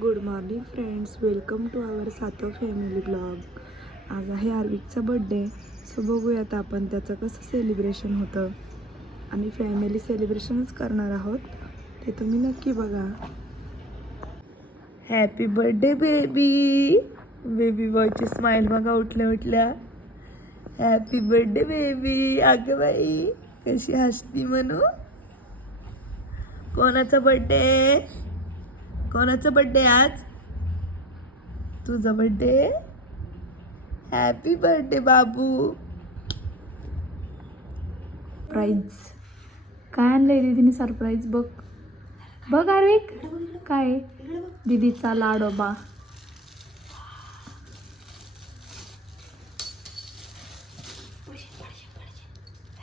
Good morning friends welcome to our Sato family blog आज आहे आर्विकचा birthday so बघूयात आपण त्याचं कसं सेलिब्रेशन होतं. आणि फॅमिली सेलिब्रेशनच करणार आहोत. ते तुम्ही नक्की बघा. हॅपी बड्डे बेबी बेबी बॉयची स्माईल बघा उठल्या उठल्या. हॅपी बड्डे बेबी अगं बाई कशी हसती म्हणू. कोणाचा बर्थडे कोणाचा बर्थडे आज? तुझा बर्थडे हॅपी बर्थडे बाबू. प्राईज काय आणलंय दिदीने सरप्राईज बघ. बघ आर्विक. काय? दिदीचा दीदीचा लाडोबा.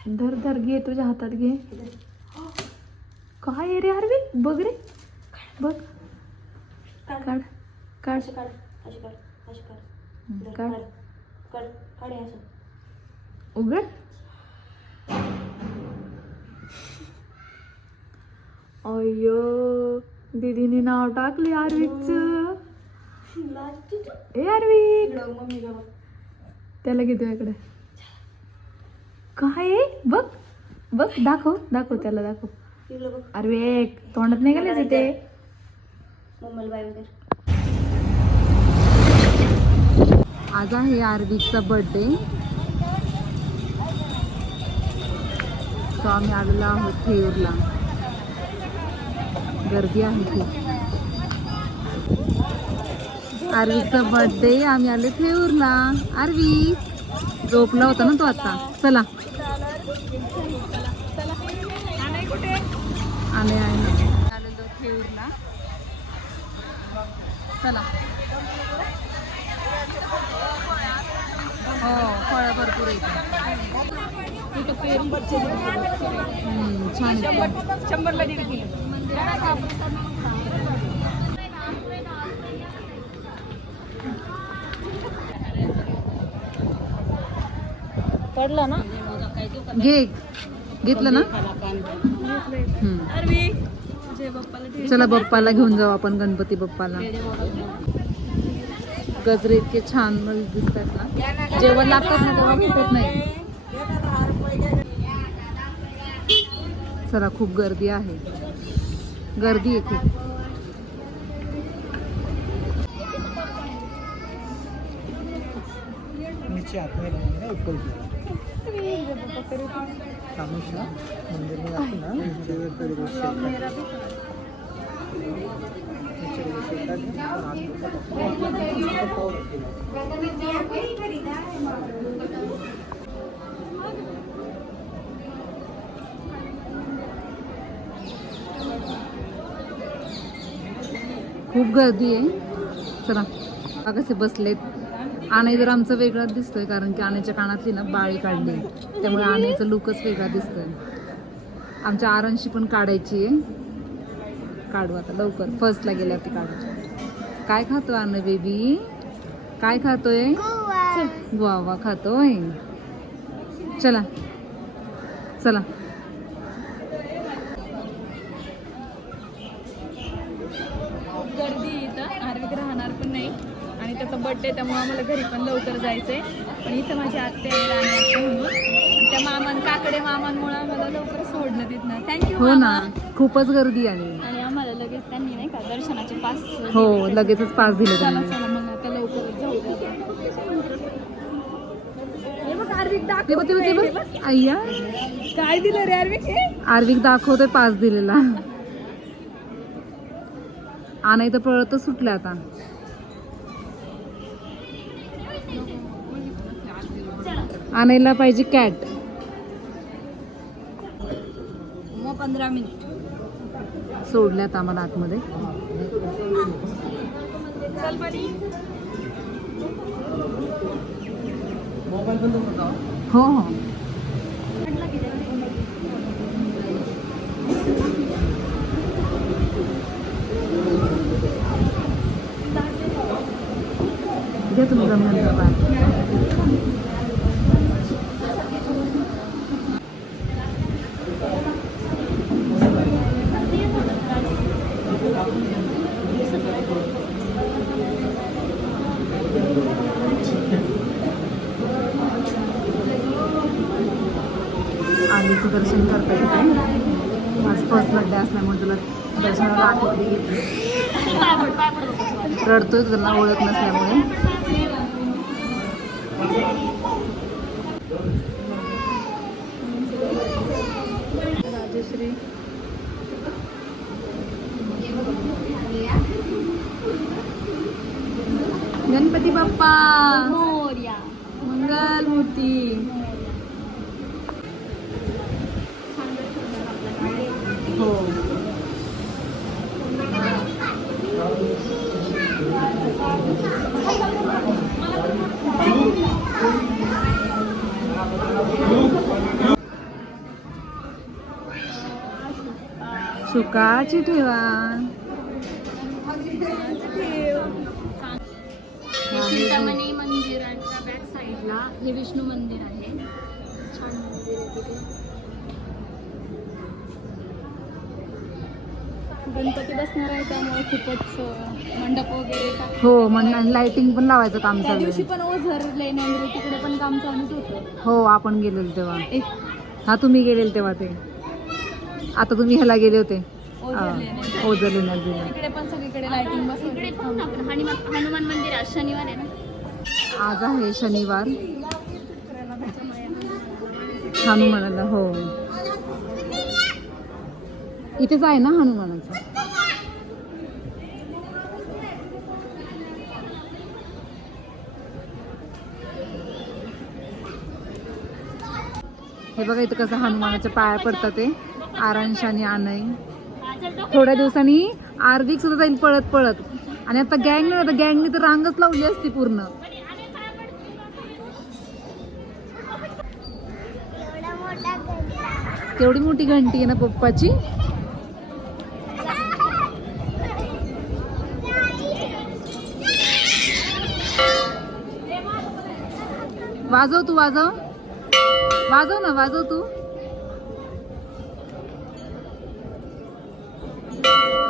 धर धर घे तुझ्या हातात घे. काय रे आर्विक? बघ रे. बघ. काढ. काढ. काढ. उघड. अय्यो दीदीने नाव टाकले आर्विकचं ए आर्विक. त्याला घेतो इकडे. काय? बघ. बघ दाखव. दाखव त्याला दाखव. आर्विक तोंडात नाही गेले तिथे आज आहे आर्विकचा बर्थडे सो आम्ही आलेलो आहोत थेऊरला. गर्दी आहे खूप. आर्विकचा बर्थडे आम्ही आले थेऊरला. आर्वी झोपला होता ना तो आता? चला. आले आहे आलेलो थेऊरला. चला. हो फळं भरपूर येते छान आहे. शंभरला दीड किलो. पडला ना? घे. घेतलं ना. चला बाप्पाला घेऊन जाऊ आपण गणपती बाप्पाला. गजरे इतके छान दिसतात ना. जेवण लागतात ना तेव्हा भेटत नाही. चला खूप गर्दी आहे. गर्दी आहे खूप. नीचे ना ऊपर मंदिर में ना खूप गर्दी आहे. चला कसे बसलेत. आणे जर आमचं वेगळाच दिसतोय कारण की आण्याच्या कानातली ना बाळी काढली त्यामुळे आण्याचा लुकच वेगळा दिसतोय. आमच्या आरांशी पण काढायची आहे. काढू आता लवकर. फर्स्टला गेल्यावरती काढू काय खातो आण बेबी काय खातोय? गुआवा खातोय. चला. चला. गर्दी इथं आर्विक राहणार पण नाही आणि त्याचा बर्थडे त्यामुळे आम्हाला घरी पण लवकर जायचंय. पण इथं माझी आत्या आहे राणी आत्या म्हणून. त्या मामान काकडे मामांमुळे आम्हाला लवकर सोडणं देत नाही. थँक्यू हो ना खूपच गर्दी आहे. आणि आम्हाला लगेच त्यांनी नाही का दर्शनाचे पास हो लगेचच पास दिले चला त्यांनी. चला मग आता लवकरच जाऊ हे बघ आर्विक ते बघ, ते बघ, ते बघ. दाखव अय्या काय दिलं रे आर्विक हे? आर्विक दाखवतोय पास दिलेला. आणाय तर पळतच सुटलं आता. आणायला पाहिजे कॅट. मग पंधरा मिनिट. सोडल्यात आम्हाला आतमध्ये. हो हो. द्या तुम्ही गमन पाय बाळाचं दर्शन करता येते माझं फर्स्ट बर्थडे असल्यामुळे तुला दर्शनाला रडतोय त्यांना ओळख नसल्यामुळे. राजश्री. गणपती बाप्पा. मंगल मूर्ती हो सुकाची ठेवा. चिंतामणी मंदिराच्या बॅक साईडला हे विष्णू मंदिर आहे. छान मंदिर आहे तिथे. गणपती बसणार आहे त्यामुळे खूपच मंडप वगैरे हो म्हणून लाइटिंग पण लावायचं काम त्या चालू दिवशी आहे पण ओझर लेण्याद्री तिकडे पण काम होतं हो आपण गेलेलो तेव्हा. एक हा तुम्ही गेलेले तेव्हा ते. आता तुम्ही ह्याला गेले होते. ओझर लेण्याद्री ओझर नदीला तिकडे पण सगळीकडे लाइटिंग बस इकडे पाहून आपण हनुमान हनुमान मंदिर आज शनिवार आहे ना? आज आहे शनिवार. हनुमानाला हो. इथेच आहे ना हनुमानाचं? हे बघा इथं कसं हनुमानाच्या पाया पडतात ते. आरांश आणि आनय थोड्या दिवसांनी आर्विक सुद्धा जाईल पळत पळत. आणि आता गँग नाही आता गँगने तर रांगच लावली असती पूर्ण. केवढी मोठी घंटी आहे ना पप्पाची? वाजव तू वाजव. वाजव ना वाजव तू.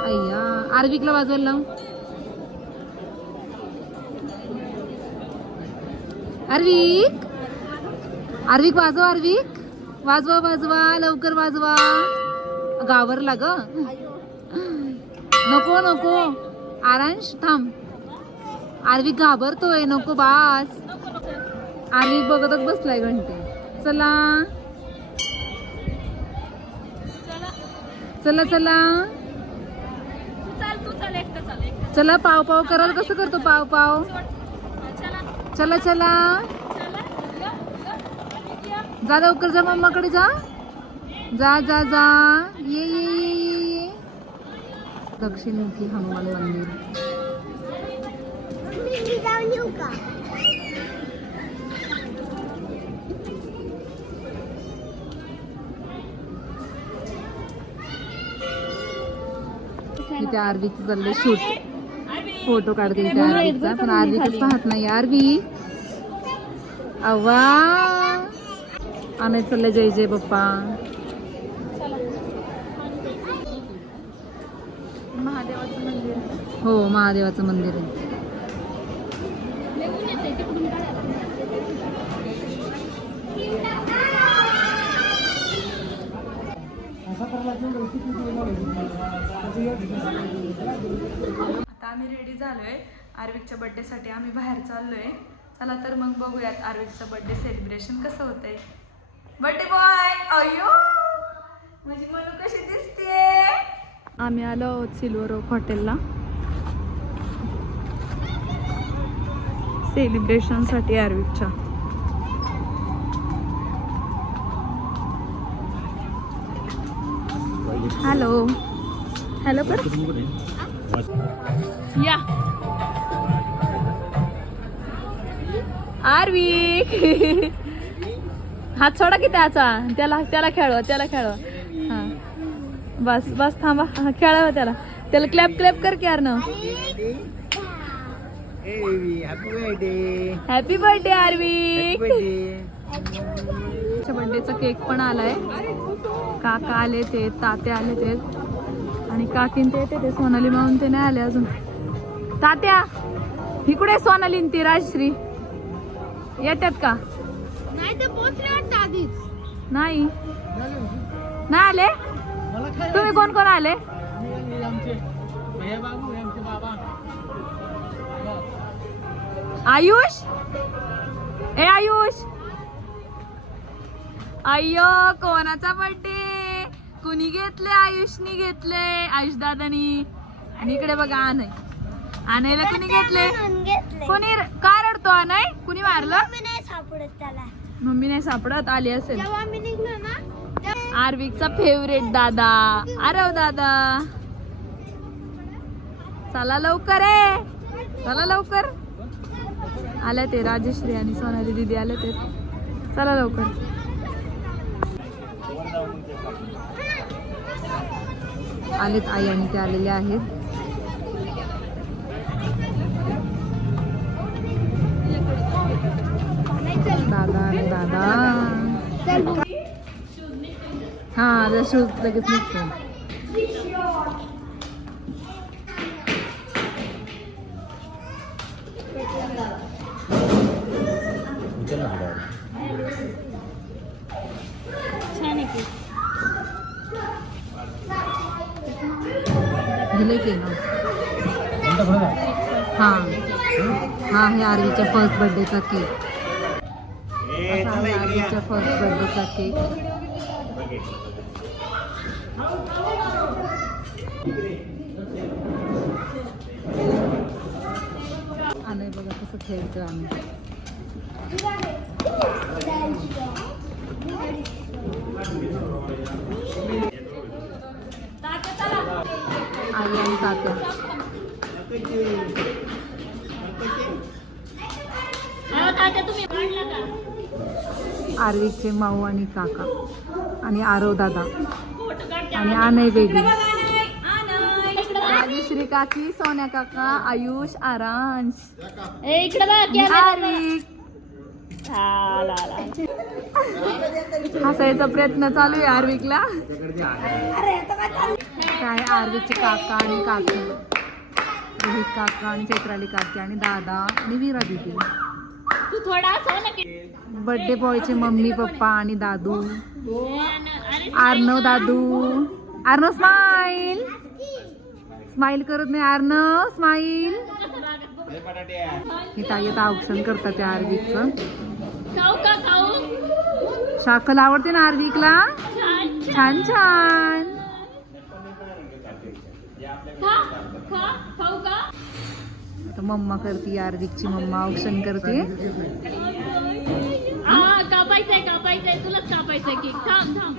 अय्या आर्विकला वाजवायला लाव. आर्विक आर्विक वाजव आर्विक. वाजवा वाजवा लवकर वाजवा. गावरला ग. नको नको. आरांश थांब. आर्विक घाबरतोय नको बास. आर्विक बघतच बसलाय घंटे. चला. चला चला. चला पाव पाव करायला कसं करतो पाव पाव चला चला. चला चला जा लवकर जा मम्माकडे जा. जा जा जा. ये ये ये ये. ये दक्षिणमुखी हनुमान मंदिर. इथे आरवीचं चाललंय. शूट. फोटो काढते इथे आरवीचा. पण आरवीच पाहत नाही आरवी. अव्वा. आणि चाललंय जय जय बाप्पा. महादेवाचं मंदिर आहे. हो महादेवाचं मंदिर आहे निघून येते तिकडून काढा. आता आम्ही रेडी झालोय. आर्विकच्या बड्डेसाठी आम्ही बाहेर चाललोय. चला तर मग बघूयात आर्विकचं बर्थडे सेलिब्रेशन कसं होतंय. बर्थडे बॉय अयो माझी मनू कशी दिसते आम्ही आलो आहोत सिल्वर ओक हॉटेलला. सेलिब्रेशनसाठी आर्विकच्या. हॅलो. हॅलो कर या. आर्विक. हात सोडा की त्याचा? त्याला त्याला खेळवा त्याला खेळवा. हा. बस बस थांबा. हा, खेळावं त्याला. त्याला क्लॅप क्लॅप कर की यार ना. Happy birthday happy birthday Arvik. त्याच्या बर्थडेचा केक पण आलाय. काका आले ते तात्या आले ते. आणि काकीन ते येते ते सोनाली माऊन ते नाही आले अजून. तात्या इकडे सोनाली ती राजश्री. येतात का? नाही ते पोचले वाटतं आधीच. नाही. नाही आले? तुम्ही कोण कोण आले? मी आणि आमचे भैया बाबू हे आमचे बाबा. आयुष? ए आयुष? अय्यो कोणाचा बर्थडे कुणी घेतले आयुषनी घेतले आयुष दादानी आणि इकडे बघा आनय. आणायला कुणी घेतले कोणी का रडतो आनय? कुणी मारलं? मम्मी नाही सापडत आली असेल. आर्विकचा फेवरेट दादा. आरव दादा. चला लवकर आहे चला लवकर. आल्या ते राजश्री आणि सोनाली दिदी आले ते. चला लवकर. आलेत आई आणि ते आलेले आहेत. दादा आणि दादा. हा शूज लगेच निघतो केलं हां. हा हे आरवीच्या फर्स्ट बर्थडेचा केक असा आहे आरवीच्या फर्स्ट बर्थडेचा केक आणि बघा कसं खेळतो आम्ही. आई आणि तात्या माऊ आणि काका आणि आरव दादा आणि आनय बेबी राजश्री काकी सोन्या काका आयुष आरांश. आर्विक हसायचा प्रयत्न चालू आहे आर्विकला. काय आर्विकचे काका आणि काकी. रोहित काका आणि चैत्राली काकी आणि दादा आणि वीरा दिदी. बर्थडे बॉयचे मम्मी पप्पा आणि दादू. आर्नव दादू. आर्नव स्माईल स्माईल करत नाही आर्नव स्माईल हे ताई आता औक्षण करतात त्या आर्विकचं. शाखल आवडते ना आर्विकला छान छान. आता मम्मा करते आर्विकची मम्मा औक्षण करते. कापायचंय कापायचंय. तुलाच कापायचंय की. थांब थांब.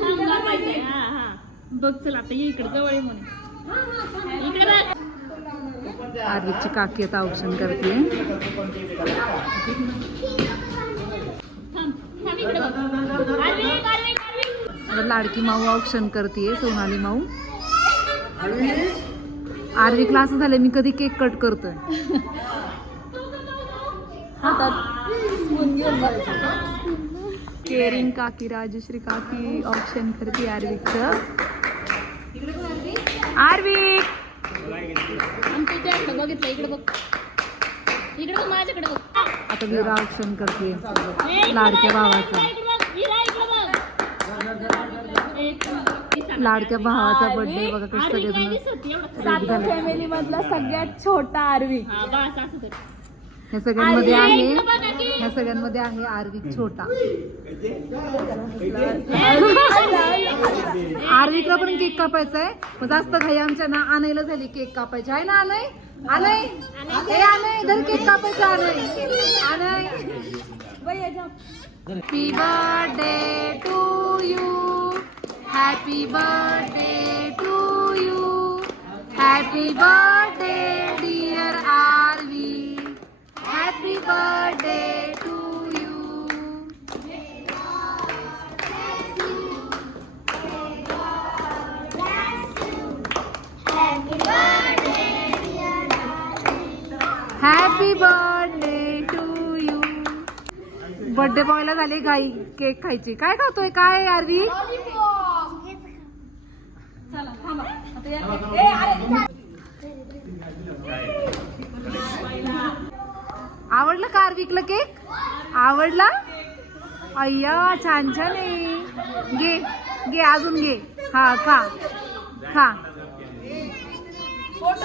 थांब कापायचंय. हा हा. बघ चल आता ये इकडे जवळ म्हणून इकडे बघ. आर्विकची काकी आता औक्षण करते. लाडकी माऊ औक्षण करते सोनाली माऊ. आर्विकला असं झालं मी कधी केक कट करतोय. केरिंग काकी राजश्री काकी ऑप्शन करते आर्विकचं आर्विक आणि तुझ्या इकडे बघितलं इकडे बघ. इकडे बघ माझ्याकडे बघ. आता वीरा ऑप्शन करते लाडक्या भावाचा. लाडक्या भावाचा बर्थडे बघा कसं झाले. फॅमिली मधला सगळ्यात छोटा हा तर. ह्या सगळ्यांमध्ये आहे. ह्या सगळ्यांमध्ये आहे आर्विक छोटा. आर्विकला पण केक कापायचा आहे मग जास्त घाई आमच्या ना आणायला झाली केक कापायची. आहे ना आनय आनय ए आनय धर केक कापायचा Anay Anay happy birthday to you happy birthday to you happy birthday dear Aarvi happy birthday to happy birthday to you birthday बॉयला झाली गाई केक खायची. काय खातोय? काय आरवी? आवडलं का आर्विकला केक आवडला? अय्या छान छान आहे. घे घे अजून घे. हा खा खा. फोटो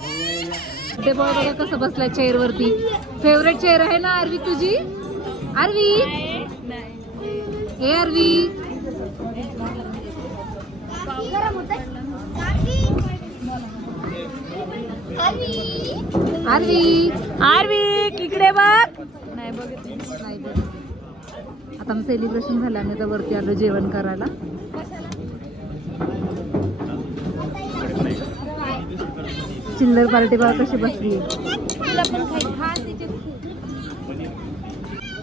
तू बघा कसं बसलाय चेअर वरती फेवरेट चेअर आहे ना आरवी तुझी? आरवी नाही ए आरवी आरवी आरवी इकडे बघ. नाही बघितलं नाही बघ. आता सेलिब्रेशन झालं आम्ही आता वरती आलो जेवण करायला. चिल्लर पार्टी बघा कशी बसली.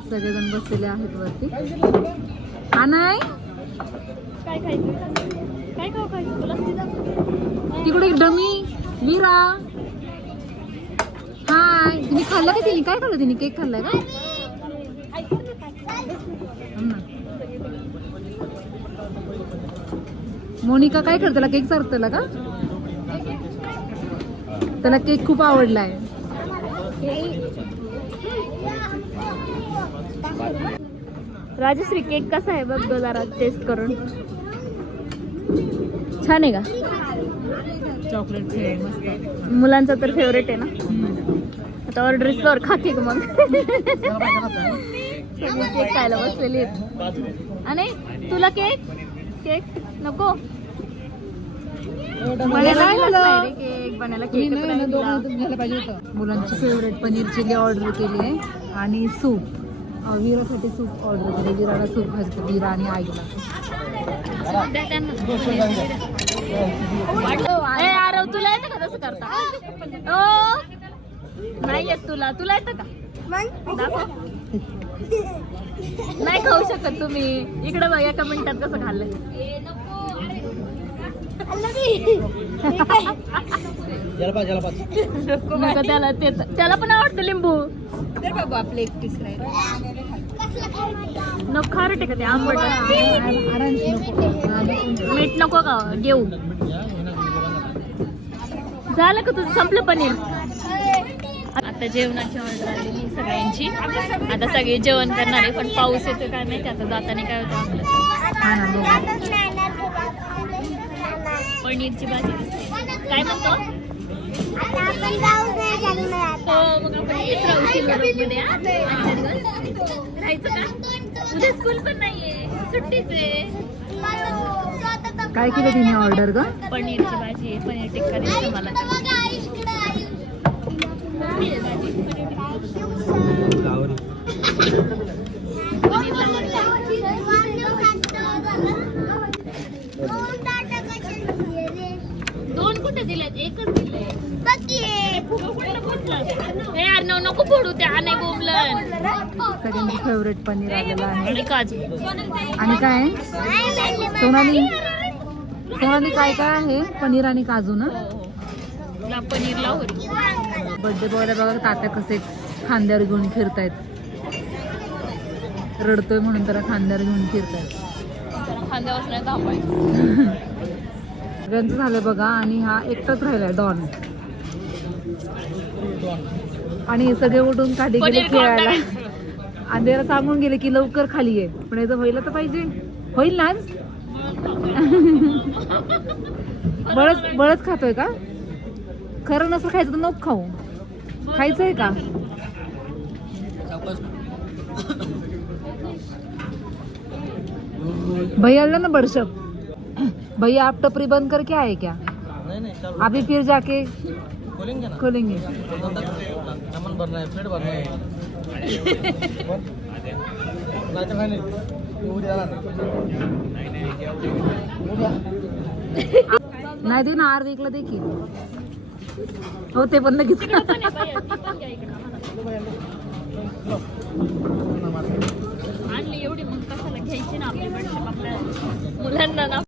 सगळेजण बसलेले आहेत वरती. हा नाही? तिकडे डमी मीरा. हाय. तिने खाल्लं का तिने? काय खाल्लं तिने? केक खाल्लाय का. मोनिका काय करते त्याला केक चालत त्याला का? त्याला केक खूप आवडलाय. राजश्री केक कसा आहे बघ जरा टेस्ट करून. छान आहे का? चॉकलेट मुलांचा तर फेवरेट आहे ना. आता ऑर्डर कर खा केक मग. केक खायला बसलेली आणि तुला केक? केक नको. केक. बनायला तुम्ही केक नाही ना दोघांना घ्यायला पाहिजे होतं. मुलांची फेवरेट पनीर चिली ऑर्डर केली आहे आणि सूप. अं, विरासाठी सूप ऑर्डर केले. विराला सूप भाजतो विरा आणि आईला. ए आरव तुला येतं का तसं करता? ओ नाही येत तुला. तुला येतं का? दाखव. नाही खाऊ शकत तुम्ही. इकडे बघ एका मिनिटात कसं खाल्लंय. नका त्याला ते त्याला पण आवडतं लिंबू. बाबा आपले एक पीस नको खारट का ते आंबट? मीठ नको का? घेऊ. झालं का तुझं? संपलं पनीर? आता जेवणाची ऑर्डर आलेली सगळ्यांची. आता सगळे जेवण करणार आहे पण पाऊस येतो काय माहिती? आता जाताना काय होतं आपलं? हा. पनीरची भाजी काय म्हणतो? काय केलं तिने ऑर्डर ग? पनीरची भाजी पनीर टिक्का दिसतं मला. पनीर भाजी, पनीर टिक्का. यार नको नको फोडू त्या नाही बोंबलन. सगळ्यांची फेवरेट पनीर आलेलं आहे. आणि काजू. आणि काय? आहे? सोनाली. सोनाली काय काय आहे? पनीर आणि काजू ना? हो हो. पनीर लावरी बर्थडे बॉयला बघा तात्या कसे खांद्यावर घेऊन फिरतायत. रडतोय म्हणून त्याला खांद्यावर घेऊन फिरतायत. खांद्यावर नाही थांबायचं. सगळ्यांचं झालं बघा आणि हा एकटाच राहिलाय डॉन. आणि हे सगळे उठून खाली गेले खेळायला. त्याला सांगून गेले की लवकर खाली आहे पण याचं व्हायला तर पाहिजे. होईल ना आज? बळच बळच खातोय का? खरं नसं खायचं तर नको खाऊ. खायचंय का? भैया आला ना बड़शप? भैया आप टपरी बंद करके आए क्या? नहीं नहीं चलो अभी फिर जाके खोलेंगे ना? खोलेंगे सामान भरना है प्लेट भरना है काय नाही. दे ना आर वीकला दे की. हो ते पण इकडं. आणली एवढी मग कशाला घ्यायची ना आपल्या मुलांना ना